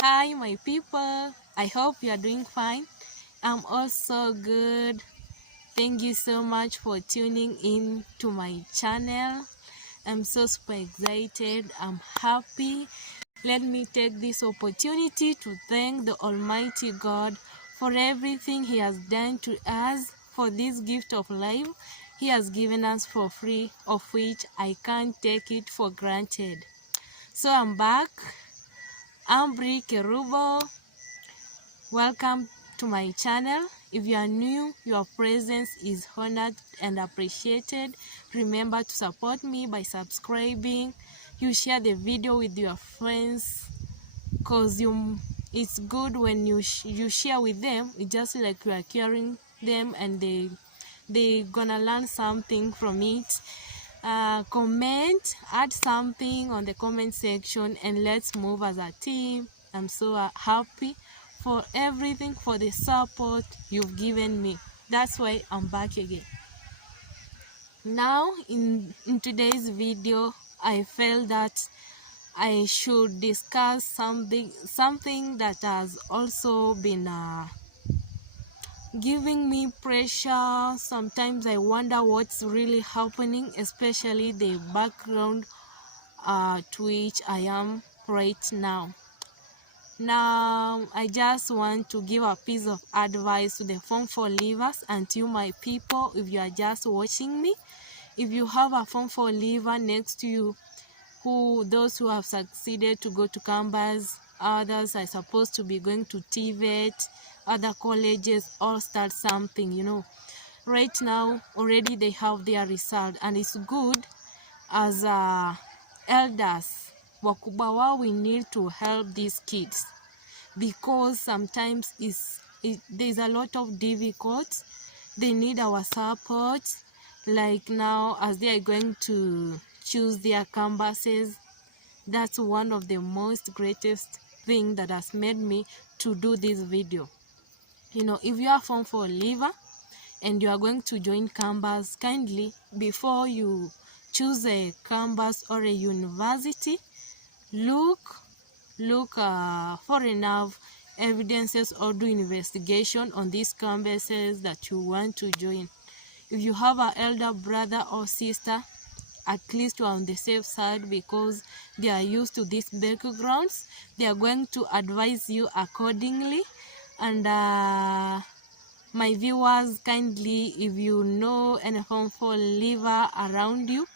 Hi, my people. I hope you are doing fine. I'm also good. Thank you so much for tuning in to my channel. I'm so super excited. I'm happy. Let me take this opportunity to thank the Almighty God for everything He has done to us, for this gift of life He has given us for free, of which I can't take it for granted. So I'm back. I'm Bri Kerubo. Welcome to my channel. If you are new, your presence is honored and appreciated. Remember to support me by subscribing. You share the video with your friends because it's good when you share with them. It's just like you are caring them and they gonna learn something from it. Comment, add something on the comment section, and let's move as a team. I'm so happy for everything, for the support you've given me. That's why I'm back again. Now in today's video, I felt that I should discuss something that has also been giving me pressure. Sometimes I wonder what's really happening, especially the background to which I am right now. Now, I just want to give a piece of advice to the Form 4 leavers and to you, my people, if you are just watching me. If you have a Form 4 leaver next to you, those who have succeeded to go to campus, others are supposed to be going to TVET, other colleges, or start something. Right now, already they have their result, and it's good as elders, wakubwa, we need to help these kids because sometimes there's a lot of difficult. They need our support. Like now, as they are going to choose their campuses, that's one of the most greatest thing that has made me to do this video. If you are Form 4 leaver and you are going to join campus, kindly, before you choose a campus or a university, look for enough evidences or do investigation on these campuses that you want to join. If you have an elder brother or sister, at least you are on the safe side because they are used to these backgrounds. They are going to advise you accordingly. And my viewers, kindly, if you know any Form 4 leaver around you,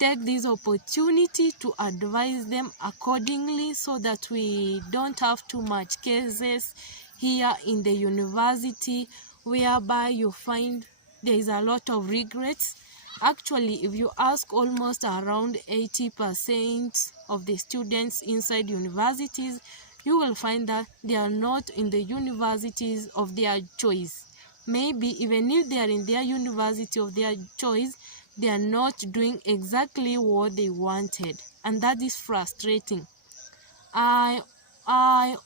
take this opportunity to advise them accordingly so that we don't have too much cases here in the university whereby you find there is a lot of regrets. Actually, if you ask almost around 80% of the students inside universities, you will find that they are not in the universities of their choice. Maybe even if they are in their university of their choice, they are not doing exactly what they wanted, and that is frustrating. I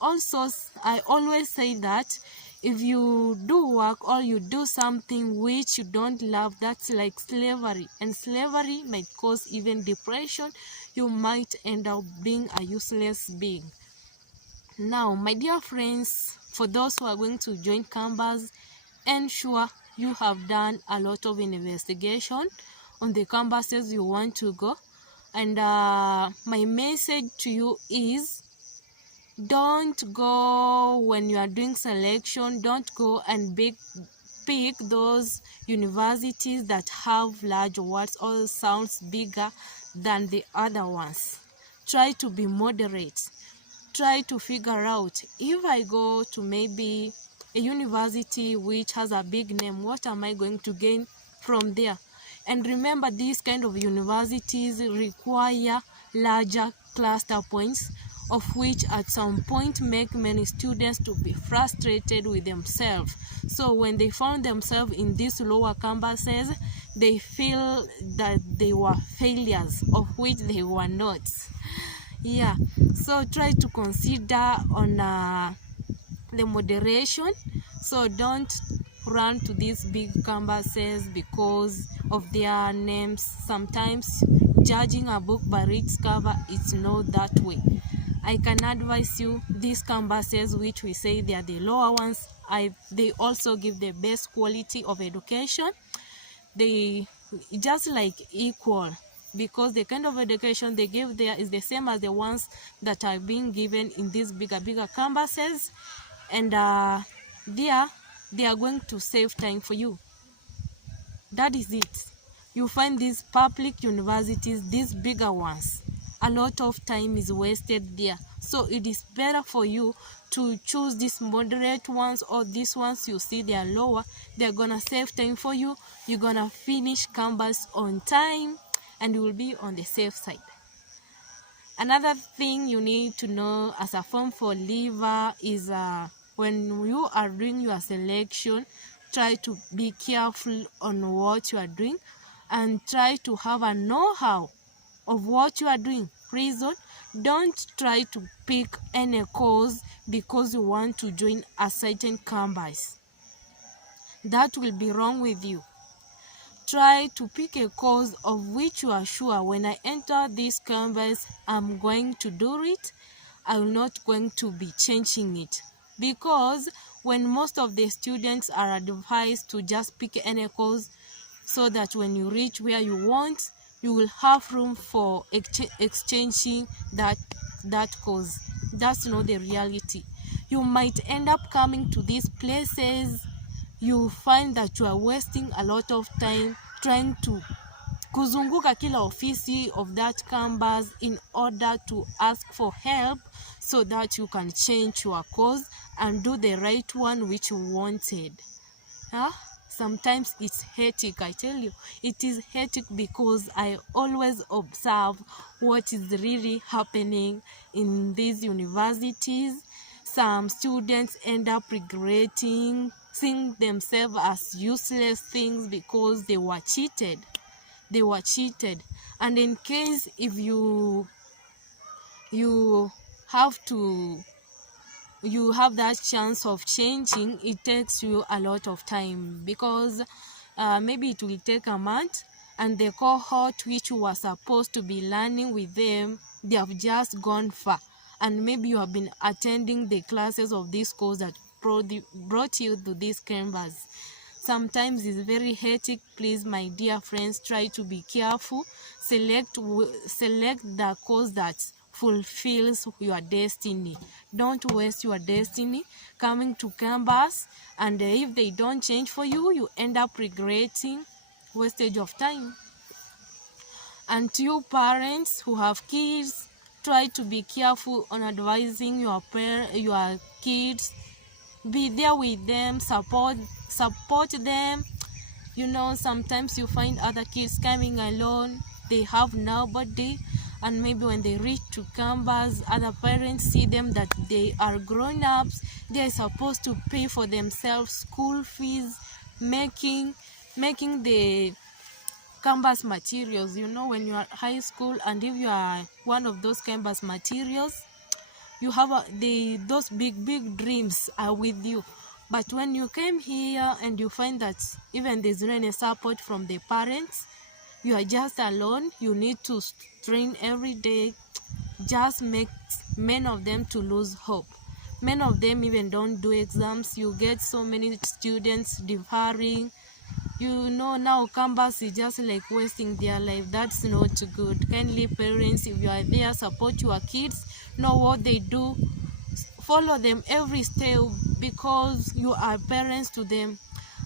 always say that if you do work or you do something which you don't love, that's like slavery, and slavery might cause even depression. You might end up being a useless being. Now, my dear friends, for those who are going to join campus, ensure you have done a lot of investigation on the campuses you want to go. And my message to you is, don't go when you are doing selection, don't go and pick those universities that have large words or sounds bigger than the other ones. Try to be moderate. Try to figure out, if I go to maybe a university which has a big name, what am I going to gain from there? And remember, these kind of universities require larger cluster points, of which at some point make many students to be frustrated with themselves. So when they found themselves in these lower campuses, they feel that they were failures, of which they were not. Yeah, so try to consider on the moderation. So don't run to these big campuses because of their names. Sometimes judging a book by its cover, it's not that way. I can advise you these campuses, which we say they are the lower ones. They also give the best quality of education. They just like equal, because the kind of education they give there is the same as the ones that are being given in these bigger campuses. And there they are going to save time for you. That is it. You find these public universities, these bigger ones, a lot of time is wasted there. So it is better for you to choose these moderate ones, or these ones you see they are lower. They're gonna save time for you. You're gonna finish campus on time and you will be on the safe side. Another thing you need to know as a Form 4 leaver is when you are doing your selection, try to be careful on what you are doing and try to have a know-how of what you are doing. Reason, don't try to pick any course because you want to join a certain campus. That will be wrong with you. Try to pick a course of which you are sure, when I enter this campus, I'm going to do it. I'm not going to be changing it. Because when most of the students are advised to just pick any course so that when you reach where you want, you will have room for exchanging that course. That's not the reality. You might end up coming to these places, you find that you are wasting a lot of time trying to kuzunguka kila ofisi of that campus in order to ask for help so that you can change your course and do the right one which you wanted. Sometimes it's hectic, I tell you. It is hectic because I always observe what is really happening in these universities. Some students end up regretting, seeing themselves as useless things because they were cheated. And in case if you have that chance of changing, it takes you a lot of time, because maybe it will take a month, and the cohort which you were supposed to be learning with them, they have just gone far, and maybe you have been attending the classes of this course that brought you to this campus. Sometimes it's very hectic. Please, my dear friends, try to be careful. Select the course that fulfills your destiny. Don't waste your destiny coming to campus, and if they don't change for you, you end up regretting wastage of time. And to you parents who have kids, try to be careful on advising your kids. Be there with them, support them. Sometimes you find other kids coming alone, they have nobody, and maybe when they reach to campus, other parents see them that they are grown-ups, they are supposed to pay for themselves school fees, making the campus materials. When you are high school, and if you are one of those campus materials, you have those big dreams are with you. But when you came here and you find that even there's no any support from the parents, you are just alone, you need to train every day, just makes many of them to lose hope. Many of them even don't do exams. You get so many students deferring. Now campus is just like wasting their life. That's not good. Kindly parents, if you are there, support your kids, know what they do, follow them every step, because you are parents to them.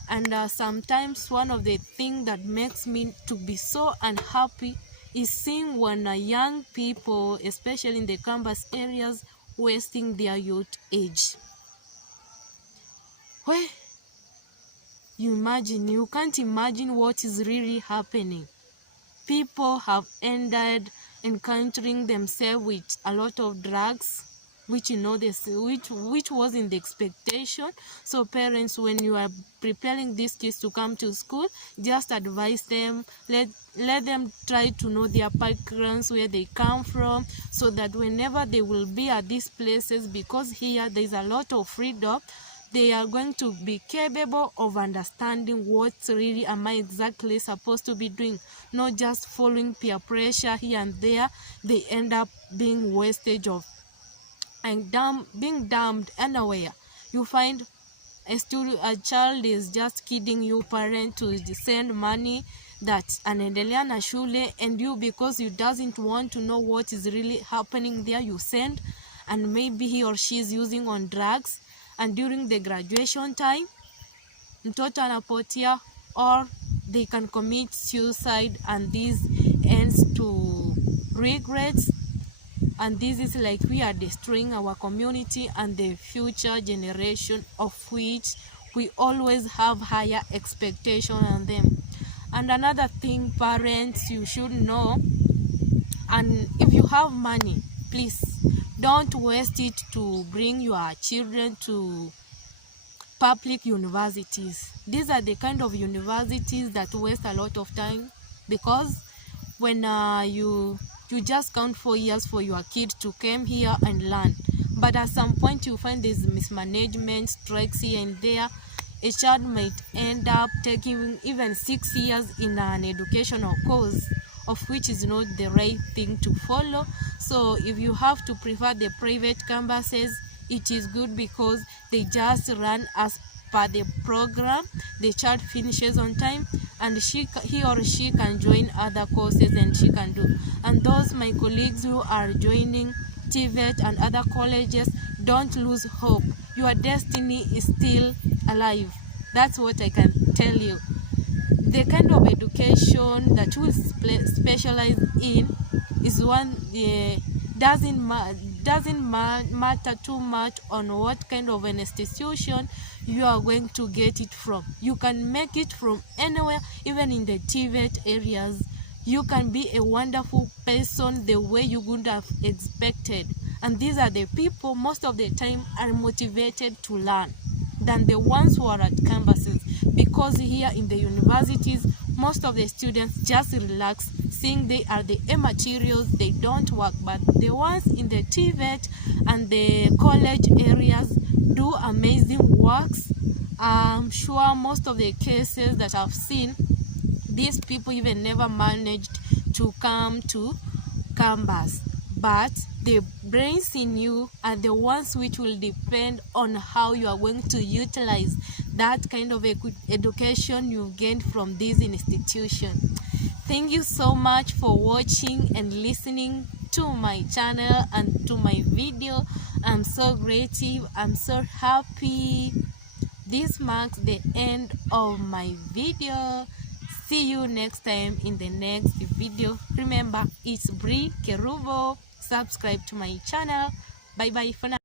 And sometimes one of the things that makes me to be so unhappy is seeing when young people, especially in the campus areas, wasting their youth age. Well, you can't imagine what is really happening. People have ended encountering themselves with a lot of drugs, which which wasn't the expectation. So parents, when you are preparing these kids to come to school, just advise them, let them try to know their backgrounds, where they come from, so that whenever they will be at these places, because here there is a lot of freedom, they are going to be capable of understanding what really am I exactly supposed to be doing, not just following peer pressure here and there. They end up being wastage of and being dumped anywhere. You find a child is just kidding you parent to send money that anaendelea na shule, and you, because you doesn't want to know what is really happening there, you send, and maybe he or she is using on drugs, and during the graduation time mtoto anapotea, or they can commit suicide, and this ends to regrets. And this is like we are destroying our community and the future generation, of which we always have higher expectation on them. And another thing, parents, you should know, and if you have money, please don't waste it to bring your children to public universities. These are the kind of universities that waste a lot of time, because when you just count 4 years for your kid to come here and learn, but at some point you find there's mismanagement, strikes here and there. A child might end up taking even 6 years in an educational course, of which is not the right thing to follow. So if you have to prefer the private campuses, it is good because they just run as per the program. The child finishes on time, and he or she can join other courses, and she can do. And those my colleagues who are joining TVET and other colleges, don't lose hope. Your destiny is still alive. That's what I can tell you. The kind of education that you will specialize in is one doesn't matter too much on what kind of an institution you are going to get it from. You can make it from anywhere, even in the TVET areas. You can be a wonderful person the way you would have expected. And these are the people most of the time are motivated to learn than the ones who are at campuses, because here in the universities most of the students just relax, seeing they are the materials, they don't work. But the ones in the TVET and the college areas do amazing works. I'm sure most of the cases that I've seen, these people even never managed to come to campus, but the brains in you are the ones which will depend on how you are going to utilize that kind of education you gained from this institution. Thank you so much for watching and listening to my channel and to my video. I'm so grateful, I'm so happy. This marks the end of my video. See you next time in the next video. Remember, it's Bri Kerubo. Subscribe to my channel. Bye bye for now.